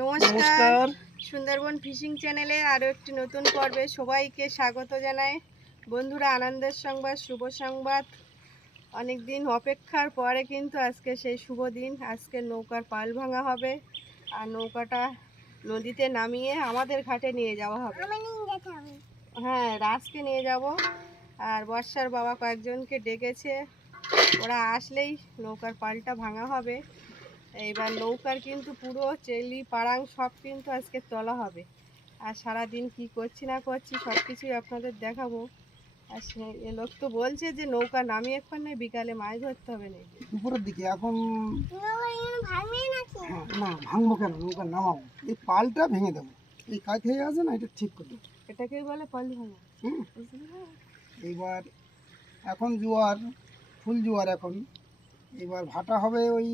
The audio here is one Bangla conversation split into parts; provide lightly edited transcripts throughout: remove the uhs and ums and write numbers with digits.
নমস্কার, সুন্দরবন ফিশিং চ্যানেলে আরও একটি নতুন পর্বে সবাইকে স্বাগত জানাই। বন্ধুরা, আনন্দের সংবাদ, শুভ সংবাদ। অনেক দিন অপেক্ষার পরে কিন্তু আজকে সেই শুভ দিন। আজকে নৌকার পাল ভাঙা হবে আর নৌকাটা নদীতে নামিয়ে আমাদের ঘাটে নিয়ে যাওয়া হবে। হ্যাঁ, রাজকে নিয়ে যাব। আর বর্ষার বাবা কয়েকজনকে ডেকেছে, ওরা আসলেই নৌকার পালটা ভাঙা হবে। এইবার নৌকার কিন্তু পুরো চেলি পাড়াং সব কিন্তু আজকে তোলা হবে। আর সারাদিন কি করছি না করছি সব কিছুই আপনাদের দেখাবো। আর সে এ লোক তো বলছে যে নৌকা নামিয়ে এক্ষণ বিকালে মাছ ধরতে হবে নাকি দুপুরের দিকে। এখন না, ভাঙবো কেন? নৌকা নামাবো, এই পালটা ভেঙে দেবো। এই কাজ হয়ে আছে না, এটা ঠিক করে দেবো। এটাকেই বলে পাল ভাঙা। এইবার এখন জোয়ার, ফুল জোয়ার এখন। এবার ভাটা হবে ওই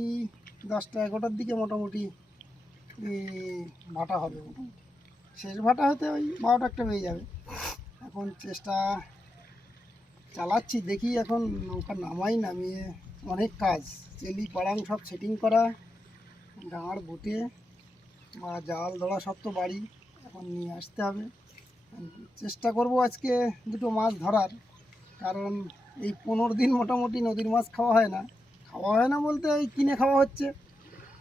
10টা-11টার দিকে মোটামুটি ভাটা হবে। মোটামুটি শেষ ভাটা হতে ওই 12টা-1টা বেজে যাবে। এখন চেষ্টা চালাচ্ছি, দেখি এখন নৌকা নামিয়ে অনেক কাজ, চেলি পাড়াং সব সেটিং করা, ডাঙার বুটে বা জাল দড়া সব তো বাড়ি, এখন নিয়ে আসতে হবে। চেষ্টা করব আজকে দুটো মাছ ধরার, কারণ এই 15 দিন মোটামুটি নদীর মাছ খাওয়া হয় না বলতে ওই কিনে খাওয়া হচ্ছে।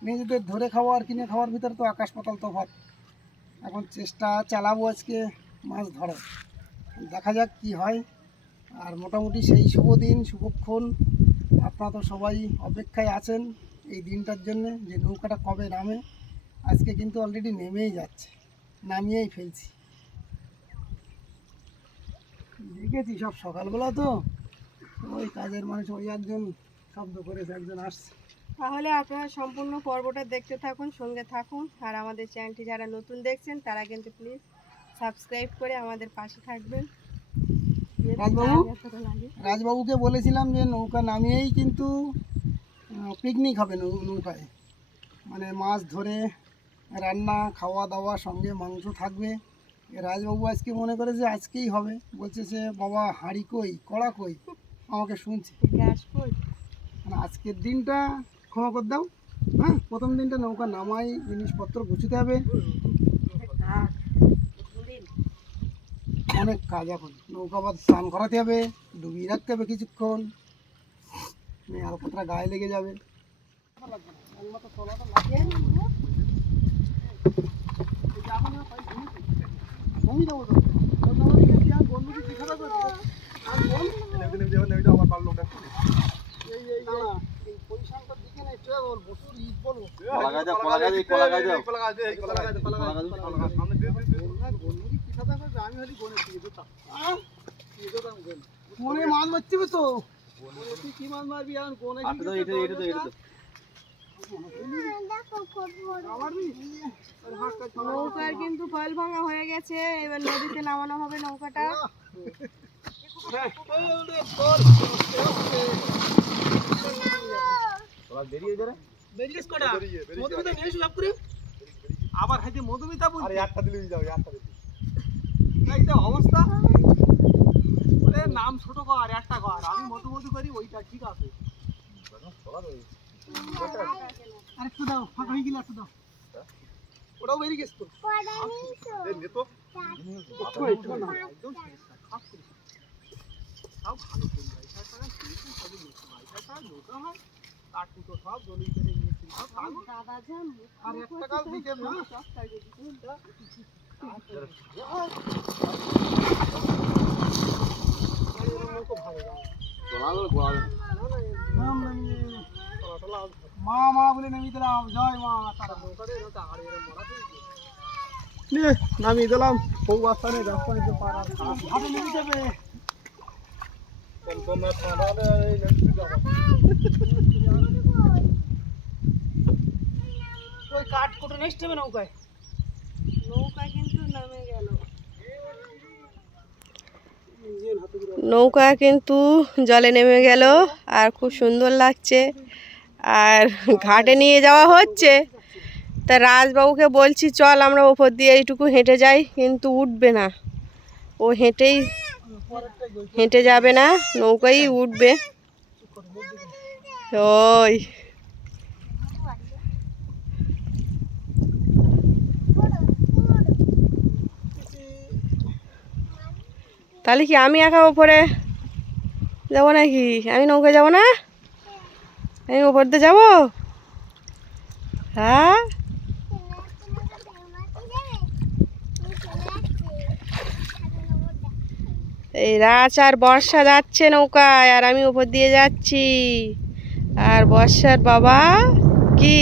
নিজেদের ধরে খাওয়া আর কিনে খাওয়ার ভিতরে তো আকাশ পাতাল তফাৎ। এখন চেষ্টা চালাবো আজকে মাছ ধরার, দেখা যাক কি হয়। আর মোটামুটি সেই শুভ দিন, শুভক্ষণ, আপনারা তো সবাই অপেক্ষায় আছেন এই দিনটার জন্যে, যে নৌকাটা কবে নামে। আজকে কিন্তু অলরেডি নেমেই যাচ্ছে, নামিয়েই ফেলছি। দেখেছি সব সকালবেলা তো ওই কাজের মানুষ, ওই একজন শব্দ করেছে, একজন আসছে। তাহলে আপনারা সম্পূর্ণ পর্বটা দেখতে থাকুন, সঙ্গে থাকুন। আর আমাদের চ্যানেলটি যারা নতুন দেখছেন তারা কিন্তু প্লিজ সাবস্ক্রাইব করে আমাদের পাশে থাকবেন। রাজবাবুকে বলেছিলাম যে নৌকা নামিয়েই কিন্তু পিকনিক হবে নৌকায়, মানে মাছ ধরে রান্না খাওয়া দাওয়া, সঙ্গে মাংস থাকবে। রাজবাবু আজকে মনে করে যে আজকেই হবে, বলছে যে বাবা হাঁড়ি কই, কড়া কই, আমাকে শুনছে। মানে আজকের দিনটা ক্ষমা করে দাও। হ্যাঁ, প্রথম দিনটা নৌকা নামাই, জিনিসপত্র গুছতে হবে, অনেক কাজ। এখন নৌকা আবার স্নান করাতে হবে, ডুবিয়ে রাখতে হবে কিছুক্ষণ, আলকাতরা গায়ে লেগে যাবে। মনে মাছ মারছিবে তো, কি মাছ মারবি এখন? নৌকার কিন্তু পাল ভাঙা হয়ে গেছে, এবার নদীতে নামানো হবে নৌকাটা। আবার হাইতে মধুমিতা বলছি, একটা দিলে যাবে, একটা দিলে এইটা অবস্থা। নাম ছোট কর, একটা কর, আমি মধু করি, ওইটা ঠিক আছে। আরেকটু দাও, ফাঁকা হয়ে গেলে একটু দাও, ওটাও বেরিয়ে গেছে তো। সব দলিল করে নিয়েছি, আর একটা কাল দিকে না মা মা বলে নামিয়ে দিলাম, জয় মা তারা। নামিয়ে দিলাম, বউ বাচ্চা নেই, রাস্তা নিতে পারা ঘাটে নেমে যাবে। ওই কাঠ কোটো নেক্সট হবে নৌকায়। নৌকা কিন্তু নামে গেল, নৌকা কিন্তু জলে নেমে গেল। আর খুব সুন্দর লাগছে। আর ঘাটে নিয়ে যাওয়া হচ্ছে, তা রাজবাবুকে বলছি চল আমরা ওপর দিয়ে এইটুকু হেঁটে যাই, কিন্তু উঠবে না, ও হেঁটে যাবে না, নৌকাই উঠবে। ওই তাহলে কি আমি একা ওপরে যাবো নাকি? আমি নৌকায় যাবো না, আমি ওপর দিয়ে যাবো? হ্যাঁ, এই রাজ আর বর্ষা যাচ্ছে নৌকায়, আর আমি উপর দিয়ে যাচ্ছি। আর বর্ষার বাবা কি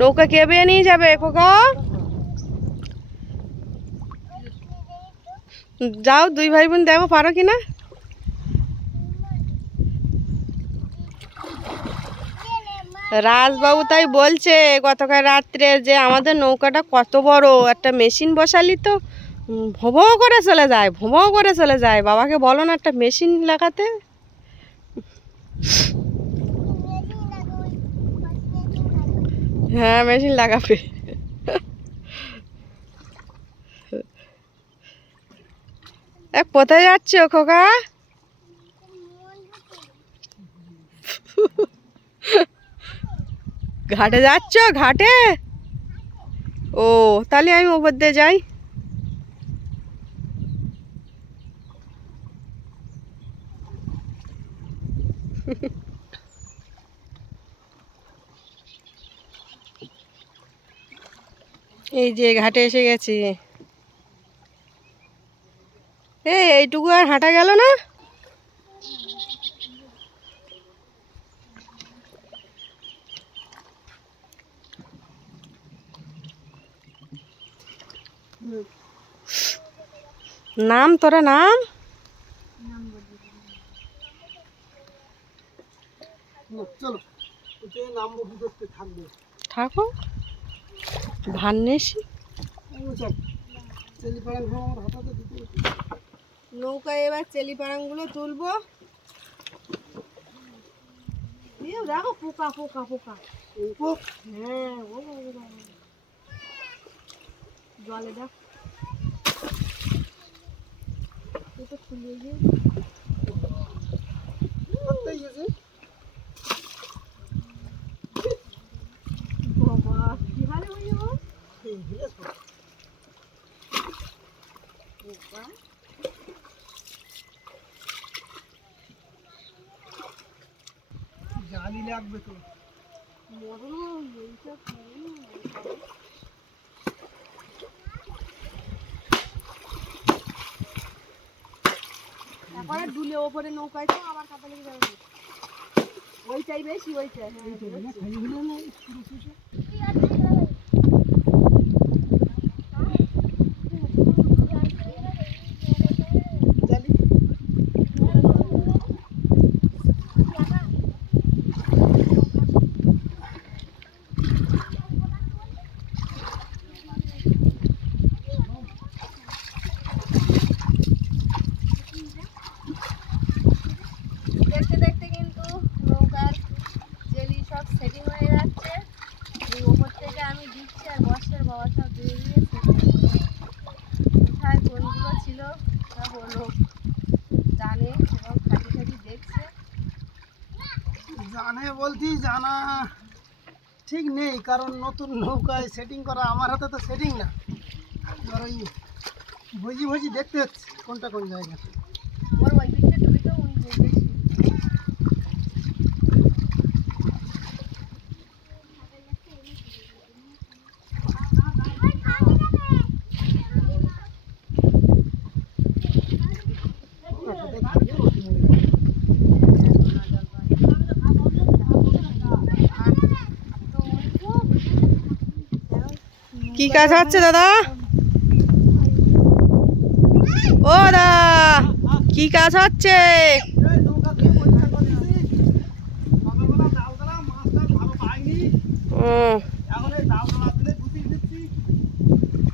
নৌকা কে বেয়ে নিয়ে যাবে খোকা? যাও, দুই ভাই বোন দেখো পারো কিনা। রাজবাবু তাই বলছে গতকাল রাত্রে যে আমাদের নৌকাটা কত বড়, একটা মেশিন বসালি তো ভোঁ করে চলে যায়, ভোঁ করে চলে যায়। বাবাকে বলো না একটা মেশিন লাগাতে। হ্যাঁ, মেশিন লাগাবে। কোথায় যাচ্ছ খোকা? ঘাটে যাচ্ছ? ঘাটে? ও, তাহলে আমি ওপর দিয়ে যাই। এই যে ঘাটে এসে গেছি। এইটুকু আর হাঁটা গেল না। নাম তোরা নাম চলো নামবো, কি করতে থাকবো, থাকো ভান্নেসি। নৌকায় এবার চেলিপাড়াংগুলো তুলবো। দেখো পোকা পোকা পোকা। হ্যাঁ, জলে দেখ তো খুলে গিয়ে বাবা কি হালে হয়ে যাবো। জালি লাগবে তো। তারপরে দুলে ওপরে নৌকায় তো আবার কাপড় লেগে যাবে। ওইটাই বেশি, ওইটাই। দেখতে দেখতে কিন্তু নৌকার জেলি সব সেটিং হয়ে যাচ্ছে। এই ওপর থেকে আমি দিচ্ছি, আর বর্ষার বাবা সব দিয়ে দিয়েছে। কোথায় কোনগুলো ছিল সব হলো জানে, এবং খাটি খাটি দেখছে। জানে বলছি জানা ঠিক নেই, কারণ নতুন নৌকায় সেটিং করা, আমার হাতে তো সেটিং না। এবার ওই ভজি ভজি দেখতে হচ্ছে কোনটা কোন জায়গা। ওর ওই দিকটা ডুবিতেও উনি বেশি। কি কাজ হচ্ছে দাদা? ও দাদা, কি কাজ হচ্ছে? ও এখন এই জাল টালা তুলে গুছিয়ে দিচ্ছি,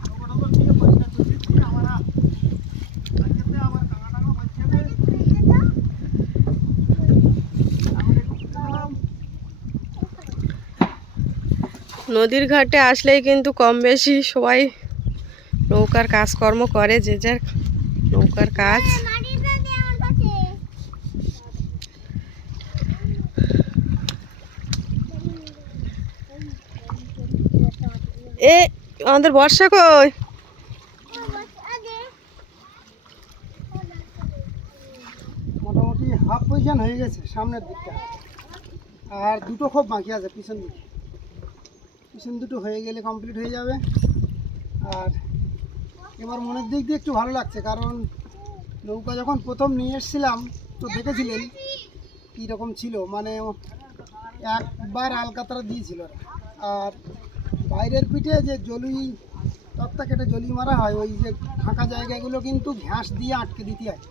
ডোবা ডোবা দিয়ে পরিষ্কার করে দিচ্ছি। আমরা আজকে আবার টাঙা টাঙা বাঁচিয়ে দেবে। নদীর ঘাটে আসলেই কিন্তু কম বেশি সবাই নৌকার কাজকর্ম করে, যে যার নৌকার কাজ। এ আমাদের বর্ষা কই? মোটামুটি হাফ পজিশন হয়ে গেছে সামনের দিকটা, আর দুটো খুব বাকি আছে পিছন দিকে। পিছন দুটো হয়ে গেলে কমপ্লিট হয়ে যাবে। আর এবার মনের দিক দিয়ে একটু ভালো লাগছে, কারণ নৌকা যখন প্রথম নিয়ে এসেছিলাম তো দেখেছিলেন কীরকম ছিল, মানে একবার আলকাতরা দিয়েছিল ওরা। আর বাইরের পিঠে যে জলি তক্তা কেটে জলি মারা হয়, ওই যে ফাঁকা জায়গাগুলো কিন্তু ঘাস দিয়ে আটকে দিতে হয়,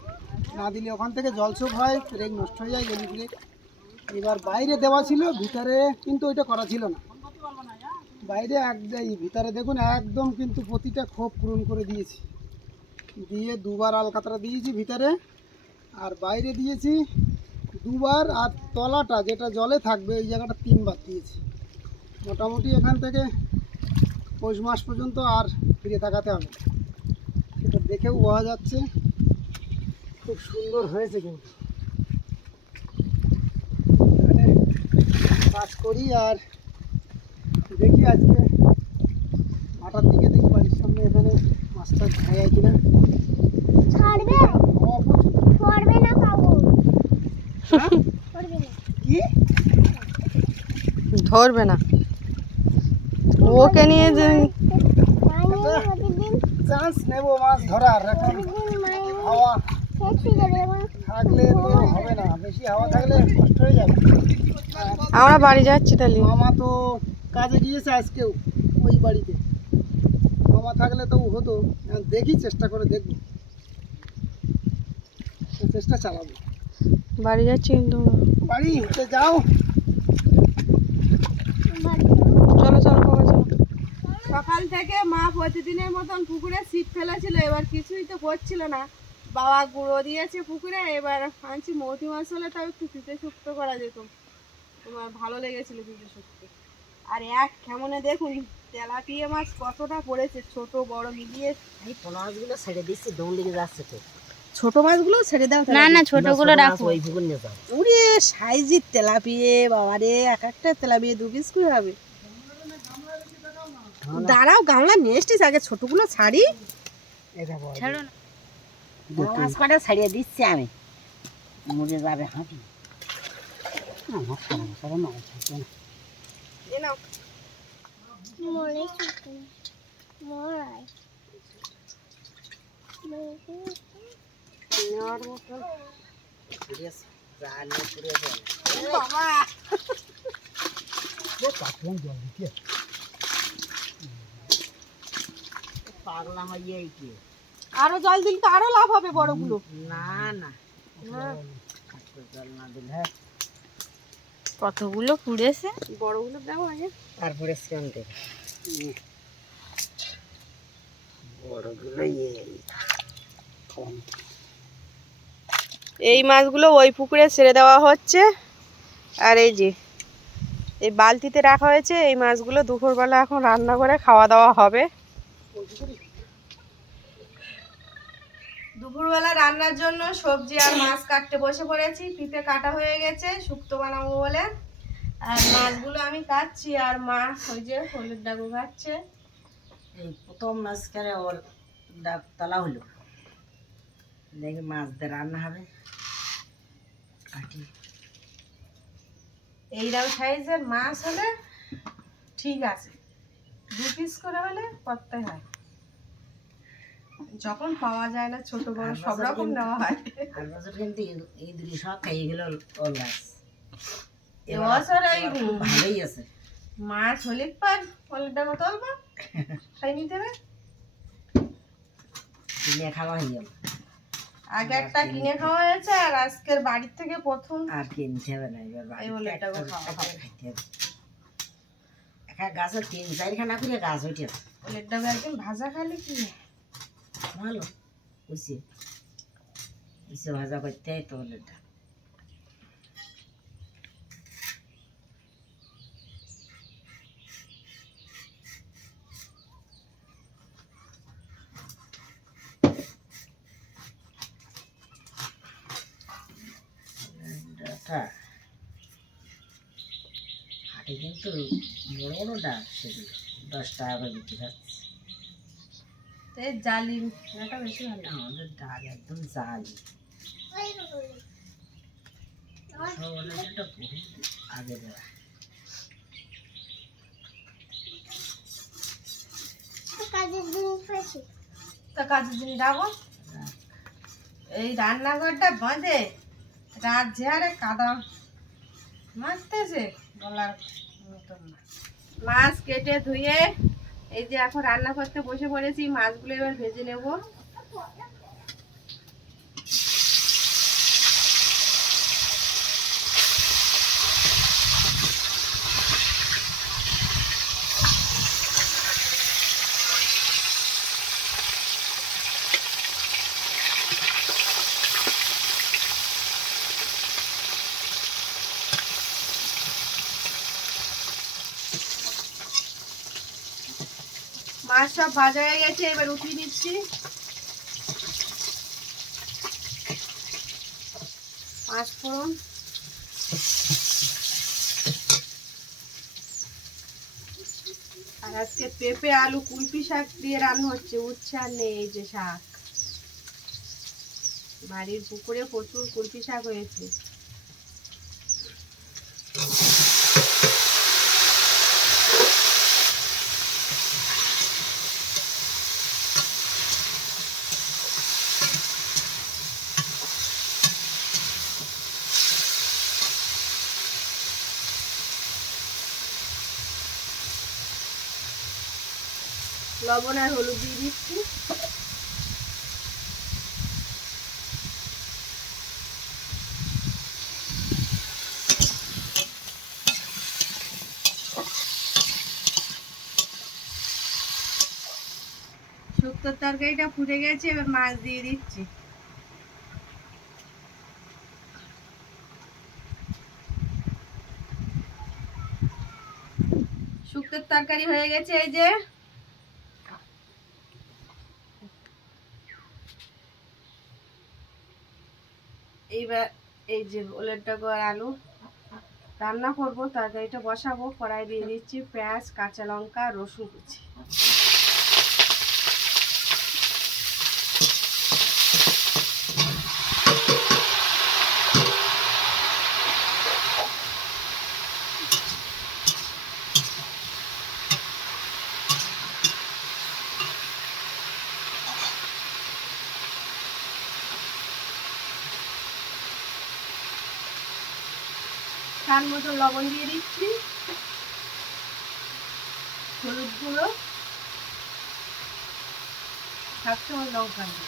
না দিলে ওখান থেকে জলছোপ হয়, ব্রেক নষ্ট হয়ে যায়, জলি ব্রেক। এবার বাইরে দেওয়া ছিল, ভিতরে কিন্তু ওইটা করা ছিল না। বাইরে এই ভিতরে দেখুন একদম কিন্তু প্রতিটা খোপ পূরণ করে দিয়েছি, দিয়ে দুবার আলকাতরা দিয়েছি ভিতরে, আর বাইরে দিয়েছি দুবার, আর তলাটা যেটা জলে থাকবে ওই জায়গাটা 3বার দিয়েছি। মোটামুটি এখান থেকে পৌষ মাস পর্যন্ত আর ফিরে তাকাতে হবে, সেটা দেখেও বোঝা যাচ্ছে। খুব সুন্দর হয়েছে, কিন্তু এখানে কাজ করি আর দেখি আজকে 8টার দিকে দেখি বাড়ির সামনে এখানে মাছটা ধরা যায় কিনা। কি ধরবে না, ওকে নিয়ে চান্স নেবো মাছ ধরার। এখন হাওয়া থাকলে তো হবে না, বেশি হাওয়া থাকলে কষ্ট হয়ে যাবে। আমরা বাড়ি যাচ্ছি তাহলে। মামা তো কাজে গিয়েছে আজকেও ওই বাড়িতে, মামা থাকলে তো হতো। দেখি চেষ্টা করে দেখবো, চেষ্টা চালাবো। বাড়ি যাচ্ছি কিন্তু। বাড়িতে যাও, চলো চলো বাবা চলো। সকাল থেকে মা প্রতিদিনের মতন পুকুরে ছিপ ফেলেছিল, এবার কিছুই তো করছিল না। বাবা গুঁড়ো দিয়েছে পুকুরে, এবার আনছি মৌতি মাছ হলে তাও একটু পিঠে শুক্তো করা যেত, তোমার ভালো লেগেছিল পিঠে শুক্তো। আর এক কেমনে দেখুন তেলাপিয়া মাছ কতটা পড়েছে, ছোট বড় মিলিয়ে। এই পোনা মাছগুলো ছেড়ে দিচ্ছি, দৌড়ে যাচ্ছে তো। ছোট মাছগুলো ছেড়ে দাও। না না, ছোটগুলো রাখো, ওই পুকুর নিয়ে যাও। উড়ে সাইজের তেলাপিয়ে, বাবারে এক একটা তেলাপিয়ে 2 পিস করে হবে। দাঁড়াও গামলা নিয়ে এসছিস, আগে ছোটগুলো ছাড়ি। ছাড়ো না, মাছ কটা ছাড়িয়ে দিচ্ছি আমি, মরে যাবে হাঁটি। এ নাও। নেওয়ার মতো বাবা পাগলা হয়ে কি, আরো জল দিলে তো আরো লাভ হবে বড়গুলো। না না, জল না দিলে কতগুলো পুড়েছে, বড়গুলো দাও আগে, তারপরে স্ক্যান দেবে। বড়গুলো এই মাছগুলো ওই পুকুরে ছেড়ে দেওয়া হচ্ছে। আর এই যে এই বালতিতে রাখা হয়েছে, এই মাছগুলো দুপুরবেলা এখন রান্না করে খাওয়া দাওয়া হবে। দুপুরবেলা রান্নার জন্য সবজি আর মাছ কাটতে বসে পড়েছি। পিঁপে কাটা হয়ে গেছে শুক্তো বানাবো বলে, আর মাছগুলো আমি কাটছি, আর মা ওই যে হলুদ ডাগু কাটছে। এই প্রথম মাছ করে ওর ডাব তলা হলো, দেখি মাছ দিয়ে রান্না হবে। কাটি এইরকম সাইজের মাছ হলে ঠিক আছে, 2 পিস করে হলে করতে হয়। যখন পাওয়া যায় না ছোট বড় সব রকম নেওয়া হয়। আর বছর কিন্তু এই দুটি সব খাই গেল ওর মাছ। এবছর এই ভালোই আছে মাছ হলে পার হলুদটা কত অল্প খাই নিতে হবে। কিনে খাওয়া হয়ে গেল, আগে একটা কিনে খাওয়া হয়েছে, আর আজকের বাড়ির থেকে প্রথম আর কিনতে হবে না। এবার এই হলুদটা খাওয়া হবে। খাইতে হবে, একা গাছে 3-4খানা করে গাছ উঠেছে। ওলের ডাবে একদিন ভাজা খালি কি ভালো উসে উসে ভাজা করতে হয় তো ওলেরটা। হাটে কিন্তু বড় বড় ডাক, সেগুলো 10 টাকা করে বিক্রি হচ্ছে। জালি এটা বেশি ভালো। আমাদের ডাক একদম জালি। ওলেরটা বহুত আগে দেওয়া। তা কাজের দিন যাবো, এই রান্নাঘরটা বাঁধে রাত ঝেড়ে কাদা মারতেছে বলার মতন না। মাছ কেটে ধুয়ে এই যে এখন রান্না করতে বসে পড়েছি। মাছগুলো এবার ভেজে নেব। মাছ সব ভাজা হয়ে গেছে, এবার উঠিয়ে দিচ্ছি। পাঁচ ফোড়ন, আর আজকে পেঁপে আলু কুলপি শাক দিয়ে রান্না হচ্ছে। উচ্ছে আর নেই, এই যে শাক, বাড়ির পুকুরে প্রচুর কুলপি শাক হয়েছে। লবণ আর হলুদ দিয়ে দিচ্ছি। শুক্তোর তরকারিটা ফুটে গেছে, এবার মাছ দিয়ে দিচ্ছি। শুক্তোর তরকারি হয়ে গেছে। এই যে এইবার এই যে ওলের ডাগো আর আলু রান্না করব। তরকারিটা বসাবো। কড়াই দিয়ে দিচ্ছি পেঁয়াজ, কাঁচা লঙ্কা, রসুন কুচি। তার মতো লবণ দিয়ে দিচ্ছি, হলুদ গুঁড়ো, 7 চামচ লঙ্কা গুঁড়ো।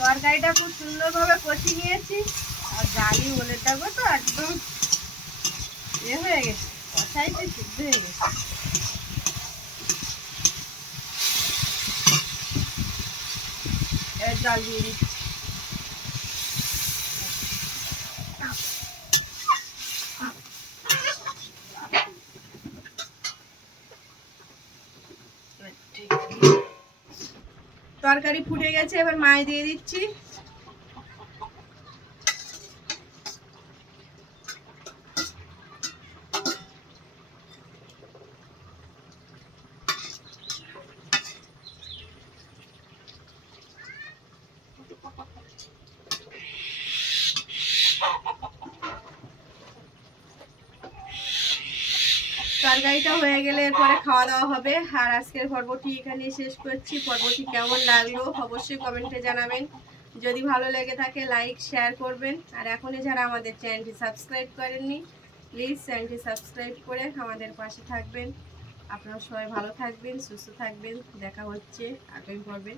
তরকারিটা খুব সুন্দরভাবে কষি নিয়েছি। আর জালি ওলেরটাও তো একদম হয়ে গেছে, কষাইতে সিদ্ধ হয়ে গেছে। এর জল দিয়ে দিচ্ছি। তরকারি ফুটে গেছে, এবার মাছ দিয়ে দিচ্ছি। তরকারিটা হয়ে গেলে এরপরে খাওয়া দাওয়া হবে। আর আজকের পর্বটি এখানেই শেষ করছি। পর্বটি কেমন লাগলো অবশ্যই কমেন্টে জানাবেন। যদি ভালো লেগে থাকে লাইক শেয়ার করবেন। আর এখনই যারা আমাদের চ্যানেলটি সাবস্ক্রাইব করেননি, প্লিজ চ্যানেলটি সাবস্ক্রাইব করে আমাদের পাশে থাকবেন। আপনারা সবাই ভালো থাকবেন, সুস্থ থাকবেন। দেখা হচ্ছে আগামী পর্বে।